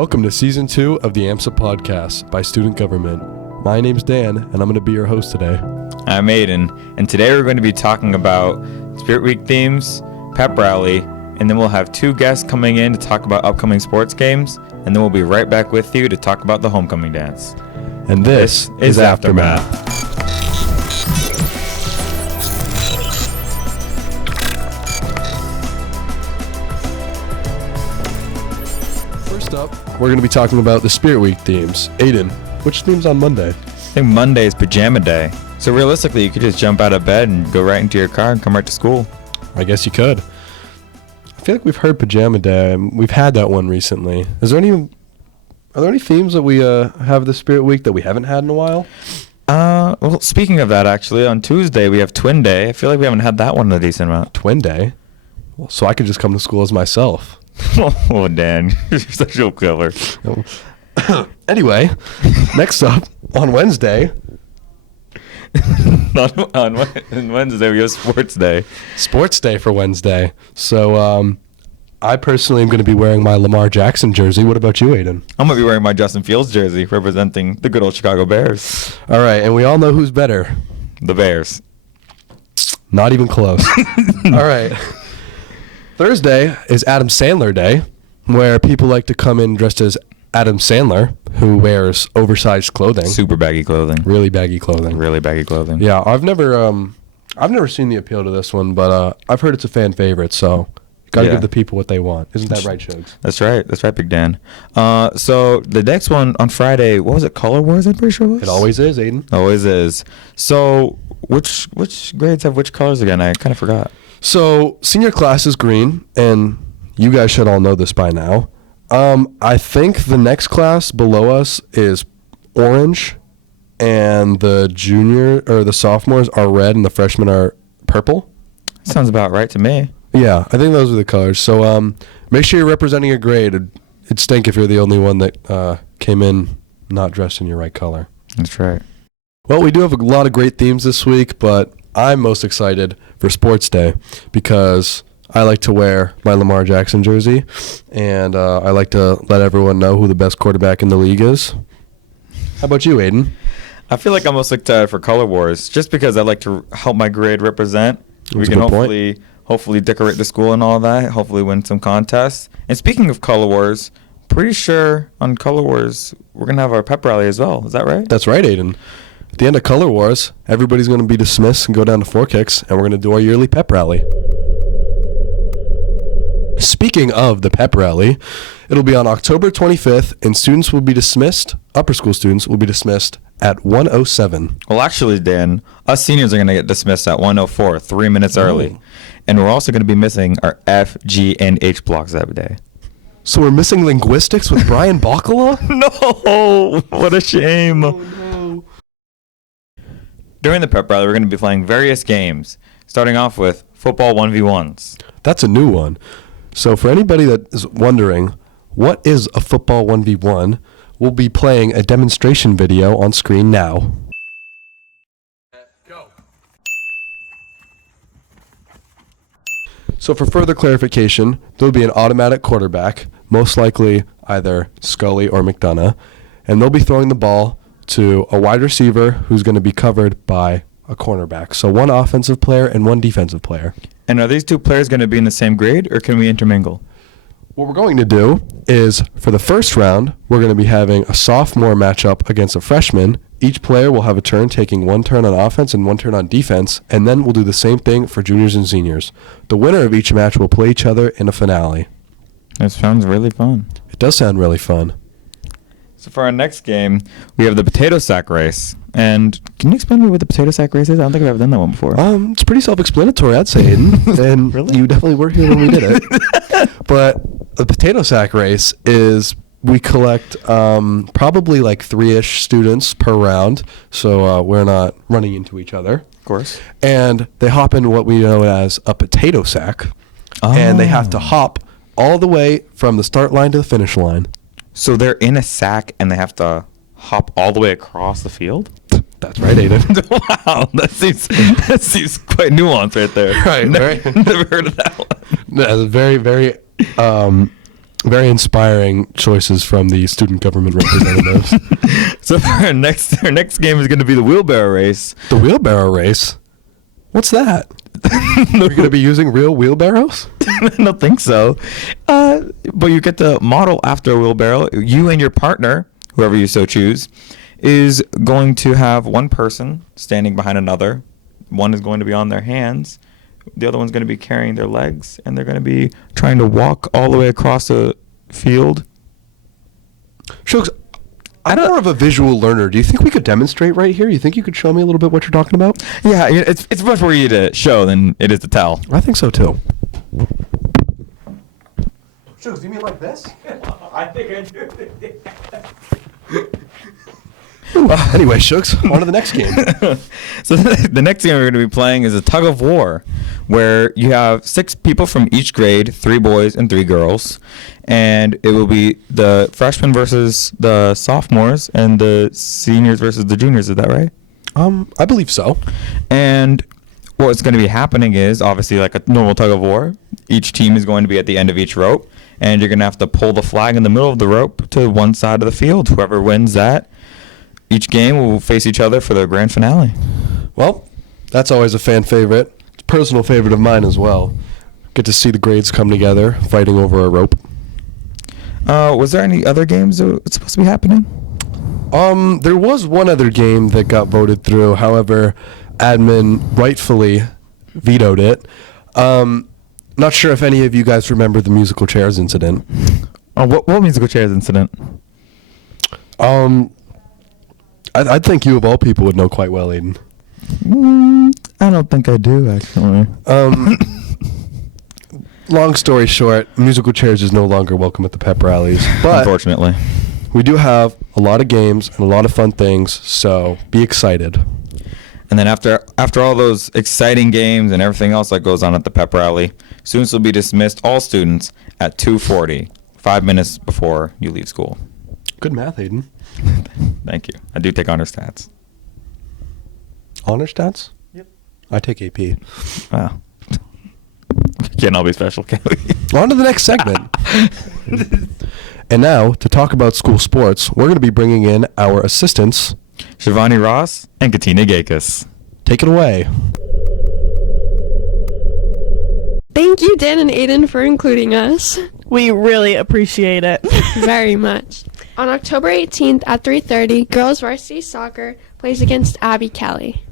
Welcome to Season 2 of the AMSA Podcast by Student Government. My name's Dan, and I'm going to be your host today. I'm Aiden, and today we're going to be talking about Spirit Week themes, Pep Rally, and then we'll have two guests coming in to talk about upcoming sports games, and then we'll be right back with you to talk about the homecoming dance. And this is Aftermath. First up, we're going to be talking about the Spirit Week themes. Aiden, which theme's on Monday? I think Monday is pajama day. So realistically, you could just jump out of bed and go right into your car and come right to school. I guess you could. I feel like we've heard pajama day. We've had that one recently. Are there any themes that we have this Spirit Week that we haven't had in a while? Well, speaking of that, actually, on Tuesday we have Twin Day. I feel like we haven't had that one in a decent amount. Twin Day? Well, so I could just come to school as myself. Oh, Dan, you're such a killer. Anyway, next up, on Wednesday. on Wednesday, we have Sports Day. Sports Day for Wednesday. So I personally am going to be wearing my Lamar Jackson jersey. What about you, Aiden? I'm going to be wearing my Justin Fields jersey representing the good old Chicago Bears. All right, and we all know who's better. The Bears. Not even close. All right. Thursday is Adam Sandler Day, where people like to come in dressed as Adam Sandler, who wears oversized clothing. Super baggy clothing. Really baggy clothing. Really baggy clothing. Yeah, I've never seen the appeal to this one, but I've heard it's a fan favorite, so you got to give the people what they want. Isn't that right, Shugs? That's right. That's right, Big Dan. So the next one on Friday, what was it? Color Wars, I'm pretty sure it was? It always is, Aiden. Always is. So which grades have which colors again? I kind of forgot. So senior class is green, and you guys should all know this by now. I think the next class below us is orange, and the sophomores are red, and the freshmen are purple. Sounds about right to me. Yeah, I think those are the colors. So make sure you're representing your grade. It'd stink if you're the only one that came in not dressed in your right color. That's right. Well, we do have a lot of great themes this week, but I'm most excited for Sports Day because I like to wear my Lamar Jackson jersey, and I like to let everyone know who the best quarterback in the league is. How about you, Aiden? I feel like I'm most excited for Color Wars just because I like to help my grade represent. That's we a can good hopefully decorate the school and all that, hopefully win some contests. And speaking of Color Wars, pretty sure on Color Wars we're going to have our pep rally as well. Is that right? That's right, Aiden. At the end of Color Wars, everybody's going to be dismissed and go down to 4 Kicks, and we're going to do our yearly pep rally. Speaking of the pep rally, it'll be on October 25th, and students will be dismissed, upper school students will be dismissed at 1:07. Well, actually, Dan, us seniors are going to get dismissed at 1:04, 3 minutes early. And we're also going to be missing our F, G, and H blocks that day. So we're missing linguistics with Brian Bacala? No! What a shame. Oh, no. During the pep rally, we're going to be playing various games, starting off with football 1v1s. That's a new one. So for anybody that is wondering, what is a football 1v1, we'll be playing a demonstration video on screen now. Go. So for further clarification, there'll be an automatic quarterback, most likely either Scully or McDonough, and they'll be throwing the ball to a wide receiver who's going to be covered by a cornerback. So one offensive player and one defensive player. And are these two players going to be in the same grade, or can we intermingle? What we're going to do is, for the first round, we're going to be having a sophomore matchup against a freshman. Each player will have a turn, taking one turn on offense and one turn on defense, and then we'll do the same thing for juniors and seniors. The winner of each match will play each other in a finale. That sounds really fun. It does sound really fun. So for our next game, we have the potato sack race. And can you explain to me what the potato sack race is? I don't think I've ever done that one before. It's pretty self-explanatory, I'd say, Aiden. And Really? You definitely were here when we did it. But the potato sack race is we collect probably like 3-ish students per round, so we're not running into each other. Of course. And they hop into what we know as a potato sack, and they have to hop all the way from the start line to the finish line. So they're in a sack and they have to hop all the way across the field? That's right, Aiden. Wow, that seems quite nuanced right there. Right, Never heard of that one. That's very, very Very inspiring choices from the student government representatives. So our next game is going to be the wheelbarrow race. The wheelbarrow race? What's that? You're going to be using real wheelbarrows? I don't think so. But you get to model after a wheelbarrow. You and your partner, whoever you so choose, is going to have one person standing behind another. One is going to be on their hands. The other one's going to be carrying their legs, and they're going to be trying to walk all the way across the field. Shokes, I'm more of a visual learner. Do you think we could demonstrate right here? You think you could show me a little bit what you're talking about? Yeah, it's much more easy to show than it is to tell. I think so too. Shokes, do you mean like this? I think I do. Anyway, Shooks, on to the next game. So the next game we're going to be playing is a tug of war, where you have 6 people from each grade, 3 boys and 3 girls, and it will be the freshmen versus the sophomores and the seniors versus the juniors. Is that right? I believe so. And what's going to be happening is, obviously, like a normal tug of war, each team is going to be at the end of each rope, and you're going to have to pull the flag in the middle of the rope to one side of the field. Whoever wins that, each game will face each other for the grand finale. Well, that's always a fan favorite. It's a personal favorite of mine as well. Get to see the grades come together, fighting over a rope. Was there any other games that were supposed to be happening? There was one other game that got voted through. However, admin rightfully vetoed it. Not sure if any of you guys remember the musical chairs incident. What musical chairs incident? I think you of all people would know quite well, Aiden. I don't think I do, actually. Long story short, musical chairs is no longer welcome at the pep rallies. But unfortunately, we do have a lot of games and a lot of fun things, so be excited. And then after all those exciting games and everything else that goes on at the pep rally, students will be dismissed, all students, at 2:40, 5 minutes before you leave school. Good math, Aiden. Thank you. I do take honor stats. Honor stats? Yep. I take AP. Wow. Can't all be special, can we? On to the next segment. And now, to talk about school sports, we're going to be bringing in our assistants, Shivani Ross and Katina Gakis. Take it away. Thank you, Dan and Aiden, for including us. We really appreciate it. Very much. On October 18th at 3:30, girls varsity soccer plays against Abby Kelly.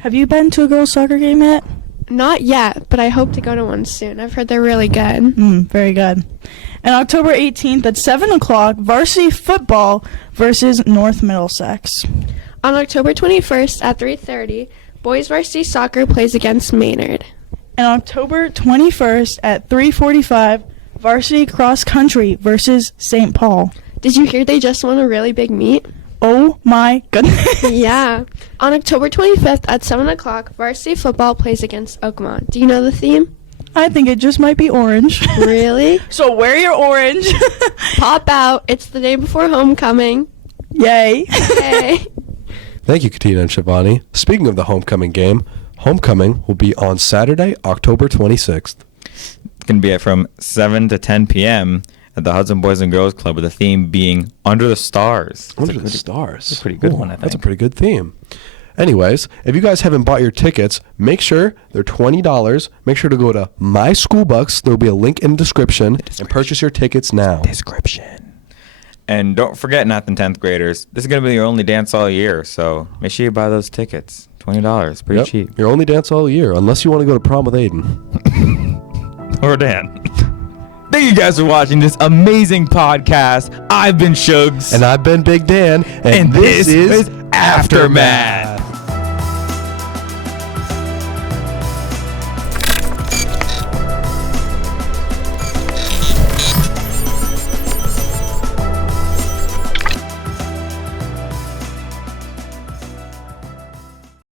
Have you been to a girls' soccer game yet? Not yet, but I hope to go to one soon. I've heard they're really good. Very good. And October 18th at 7 o'clock, varsity football versus North Middlesex. On October 21st at 3:30, boys varsity soccer plays against Maynard. And October 21st at 3:45, varsity cross country versus St. Paul. Did you hear they just won a really big meet? Oh my goodness. Yeah. On October 25th at 7 o'clock, varsity football plays against Oakmont. Do you know the theme? I think it just might be orange. Really? So wear your orange. Pop out. It's the day before homecoming. Yay. Yay. Thank you, Katina and Shivani. Speaking of the homecoming game, homecoming will be on Saturday, October 26th. It's going to be from 7 to 10 p.m. at the Hudson Boys and Girls Club, with the theme being Under the Stars. Under the Stars. That's a pretty good one, I think. That's a pretty good theme. Anyways, if you guys haven't bought your tickets, make sure they're $20. Make sure to go to My School Bucks. There will be a link in the description and purchase your tickets now. And don't forget, 9th and 10th graders, this is going to be your only dance all year, so make sure you buy those tickets. $20, pretty cheap. Your only dance all year, unless you want to go to prom with Aiden. Or Dan. Thank you guys for watching this amazing podcast. I've been Shugs. And I've been Big Dan. And this is Aftermath.